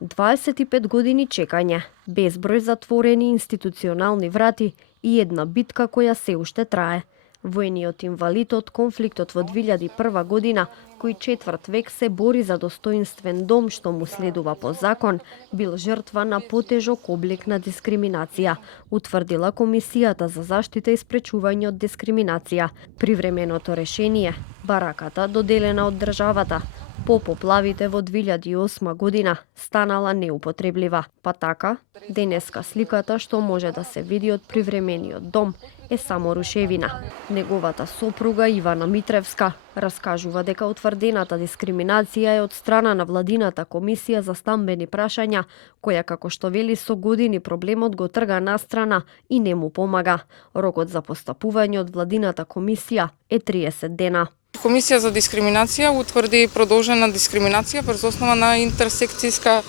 25 години чекање, безброј затворени институционални врати и една битка која се уште трае. Воениот инвалид од конфликтот во 2001 година, кој четврт век се бори за достоинствен дом што му следува по закон, бил жртва на потежок облик на дискриминација, утврдила Комисијата за заштита и спречување од дискриминација. Привременото решение, бараката доделена од државата, по поплавите во 2008 година станала неупотреблива. Па така, денеска сликата што може да се види од привремениот дом е само рушевина. Неговата сопруга Ивана Митревска раскажува дека утврдената дискриминација е од страна на Владината комисија за стамбени прашања, која како што вели со години проблемот го трга настрана и не му помага. Рокот за постапување од Владината комисија е 30 дена. Комисија за дискриминација утврди продолжена дискриминација врз основа на интерсекцијска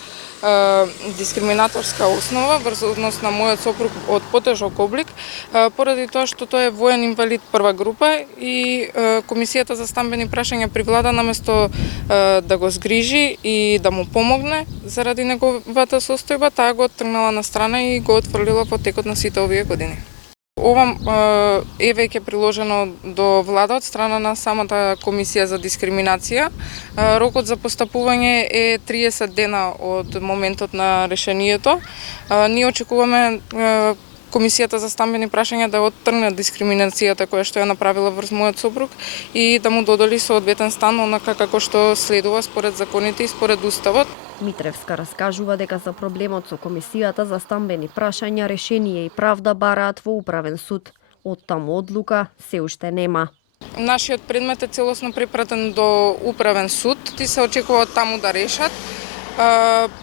дискриминаторска основа врз однос на мојот сопруг од потежок облик, поради тоа што тој е воен инвалид прва група и Комисијата за стамбени прашања при влада наместо да го згрижи и да му помогне заради неговата состојба, таа го тргнала на страна и го отфрлила по текот на сите овие години. Ова е веќе приложено до влада од страна на самата Комисија за дискриминација. Рокот за постапување е 30 дена од моментот на решението. Ние очекуваме Комисијата за стамбени прашања да оттргне дискриминацијата која што ја направила врз мојот сопруг и да му додели соодветен стан онака како што следува според законите и според уставот. Митревска раскажува дека за проблемот со Комисијата за стамбени прашања решение и правда бараат во управен суд. Од таму одлука се уште нема. Нашиот предмет е целосно препратен до управен суд и се очекува од таму да решат.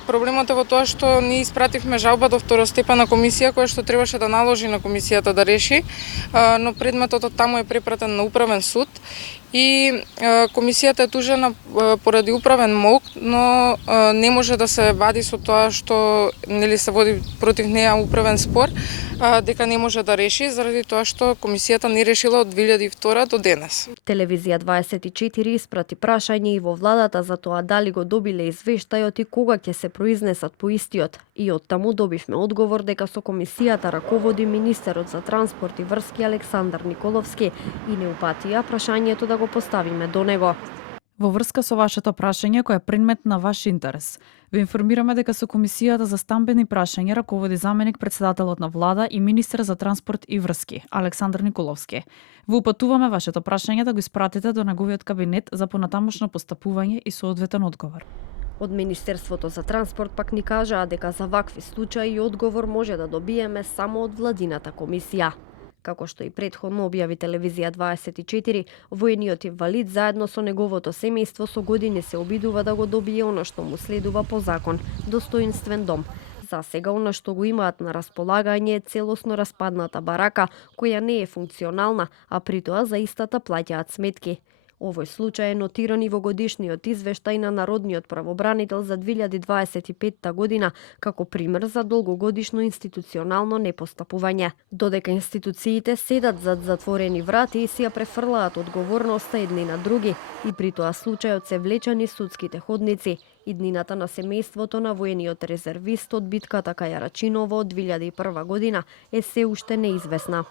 Проблемот е во тоа што ние испративме жалба до второстепена комисија која што требаше да наложи на комисијата да реши, но предметот од таму е препратен на управен суд и комисијата е тужена поради управен молк, но не може да се вади со тоа што нели се води против неа управен спор, дека не може да реши заради тоа што комисијата не решила од 2002 до денес. Телевизија 24 испрати прашање и во владата за тоа дали го добиле извештајот и кога ќе се произнесат по истиот. И од таму добивме одговор дека со комисијата раководи министерот за транспорт и врски Александар Николовски и не упатија прашањето да го поставиме до него. Во врска со вашето прашање кој е предмет на ваш интерес, ве информираме дека со Комисијата за стамбени прашања раководи заменик председателот на влада и министер за транспорт и врски Александар Николовски. Ве упатуваме вашето прашање да го испратите до неговиот кабинет за понатамошно постапување и соодветен одговор. Од Министерството за транспорт пак ни кажаа дека за вакви случаи одговор може да добиеме само од Владината комисија. Како што и претходно објави Телевизија 24, воениот инвалид заедно со неговото семејство со години се обидува да го добие она што му следува по закон – достоинствен дом. За сега она што го имаат на располагање е целосно распадната барака, која не е функционална, а при тоа за истата плаќаат сметки. Овој случај е нотиран и во годишниот извештај на Народниот правобранител за 2025 година како пример за долгогодишно институционално непостапување. Додека институциите седат зад затворени врати и си ја префрлаат одговорноста едни на други и при тоа случајот се влеча низ судските ходници, иднината на семејството на воениот резервист од битката кај Арачиново од 2001 година е се уште неизвестна.